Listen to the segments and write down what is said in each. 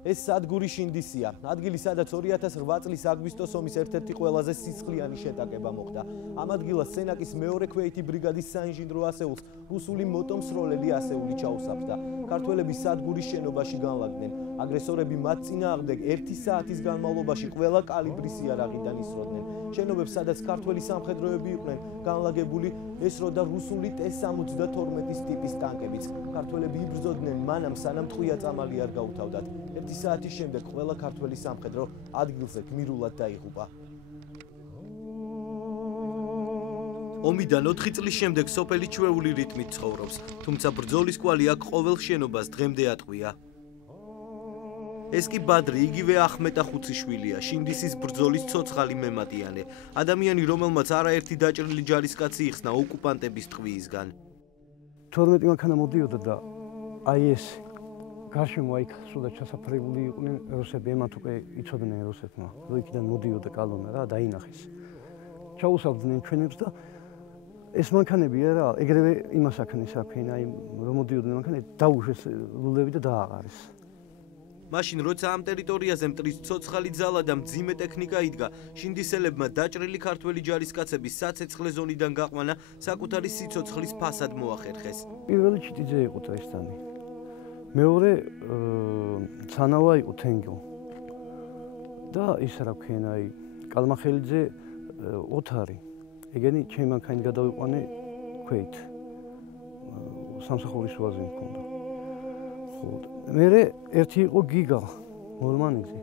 ეს სადგური შინდისია, ადგილი, სადაც 2008 წლის აგვისტოს ომის ერთ-ერთი ყველაზე სისხლიანი შეტაკება მოხდა. ამ ადგილას სენაკის მეორე ქვეითი ბრიგადის საინჟინრო ასეულს რუსული მოტომსროლელი ასეული ჩაუსაფრდა. ქართველები სადგურის შენობაში განლაგდნენ. აგრესორები მათ წინააღმდეგ 1 საათის განმავლობაში ყველა კალიბრის იარაღიდან ისროდნენ. შენობებს, სადაც ქართველი სამხედროები იყვნენ განლაგებული, ესროდა რუსული T-72 ტიპის ტანკებიც. ქართველები იბრძოდნენ მანამ, სანამ ტყვია წამალი არ გაუთავდათ. 1 საათის შემდეგ ყველა ქართველი სამხედრო ადგილზე გმირულად დაიღუპა. ომიდან 4 წლის შემდეგ სოფელი ჩვეული რიტმით ცხოვრობს, თუმცა ბრძოლის კვალი აქ ყოველ შენობას დღემდე ატყვია. ეს კი ბადრი, იგივე ახმეტ ახუციშვილია, შინდისის ბრძოლის ცოცხალი მემატიანე, ადამიანი, რომელმაც არაერთი დაჭრილი ჯარისკაცი იხსნა ოკუპანტების ტყვიისგან. 12 მანქანა მოდიოდა და აი ეს გარშემო აი სულად ჩასაფრებული იყვნენ რუსები, ემათ უკვე იცოდნენ რუსებმა, რომ იქიდან მოდიოდა კალონა რა, დაინახეს. ჩაუსავდნენ ჩვენებს და ეს მანქანები რა, ეგრევე იმას აქნეს აქენ, აი რომ მოდიოდნენ მანქანები, დაუშვეს ლულები და დააყარეს. მაშინ, როცა ამ ტერიტორიაზე მტრის ცოცხალი ძალა და მძიმე ტექნიკა იდგა, შინდისელებმა დაჭრილი ქართველი ჯარისკაცების საცეცხლე ზონიდან გაყვანა საკუთარი სიცოცხლის ფასად მოახერხეს. პირველი ჩიტიძე იყო ტრესტანი. მეორე ცანავა იყო თენგო. და ის რა ქვია, აი კალმახელიძე ოთარი. ეგენი ჩემი მანქანით გადავიყვანე ქვეით. სამსახურის ვაზი მქონდა. მერე ერთი იყო გიგა მორმანიძე.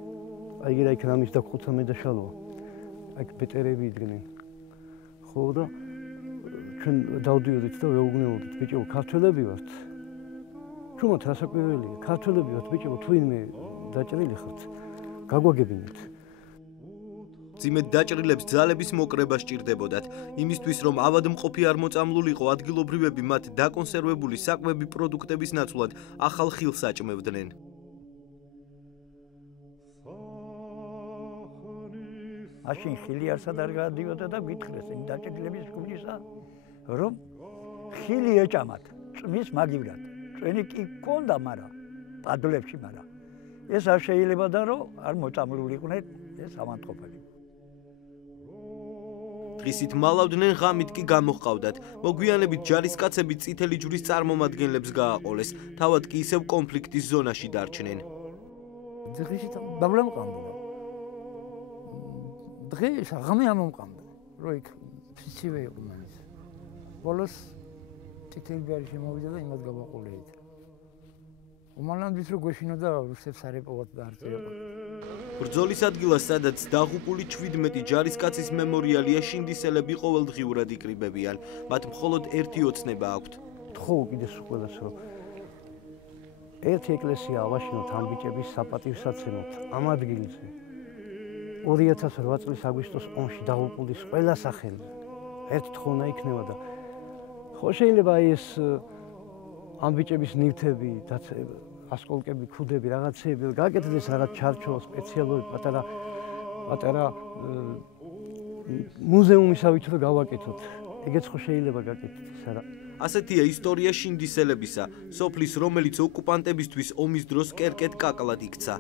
აი იქ რამის და 15 და შალვა. აი ბეტერები იდგნენ. ხო და ჩვენ დავდიოდით და ვეუბნეოდით, ბიჭო, ქართველები ვართ. ჩვენთ რასაკვირველია, ქართველები ვართ, ბიჭო, თუ ინმე დაჭრილი ხართ, გაგვაგებინეთ. მძიმედ დაჭრილებს ძალების მოკრება სჭირდებოდათ, იმისთვის რომ ავადმყოფი არ მოწამლულიყო, ადგილობრივები მათ დაკონსერვებული საკვები პროდუქტების ნაცვლად ახალ ხილს აჭმევდნენ. მაშინ ხილი არსად არ გადიოდა და გითხრეს იმ დაჭრილების ჯგუფისა, რომ ხილი ეჭამათ, წმის მაგივრად. ჩვენი კი გქონდა, მაგრამ პადლებში, მაგრამ ეს არ შეიძლება და რომ არ მოწამლულიყვნენ ეს ავადმყოფები. დღისით მალავდნენ, ღამით კი გამოჰყავდათ. მოგვიანებით ჯარისკაცები წითელი ჯვრის წარმომადგენლებს გააყოლეს, თავად კი ისევ კონფლიქტის ზონაში დარჩნენ. დღისით დაბლამ ყავდა. დღეს ღამე ამომყავდა, რომ იქ ფიცივე იყო მაინც. ბოლოს წითელი ჯვარი შემოვიდა და იმას გავაყოლეთ. უმალანდის რო გვეშინა და რუსებს არეპოვათ და არწევა. ბრძოლის ადგილას, სადაც დაღუპული 17 ჯარისკაცის მემორიალია, შინდისელები ყოველდღიურად იკრიბებიან. მათ მხოლოდ ერთი ოცნება აქვთ. ხო, კიდეს ყველას რომ ერთი ეკლესია ავაშინოთ ამ ბიჭების საპატივსაცემად ამ ადგილზე. 2008 წლის აგვისტოს ომში დაღუპულის ყველა სახელი ერთი თხოვნა იქნება და ხო შეიძლება ეს ამ ბიჭების ნივთები, ასკოლკები, ქუდები, რაღაცეები გაკეთდეს, რაღაც ჩარჩო, სპეციალური პატარა მუზეუმისავით რომ გავაკეთოთ. ეგეც ხო შეიძლება გაკეთდეს, არა? ასეთია ისტორია შინდისელებისა, სოფლის, რომელიც ოკუპანტებისთვის ომის დროს კერკეთ კაკლად იქცა.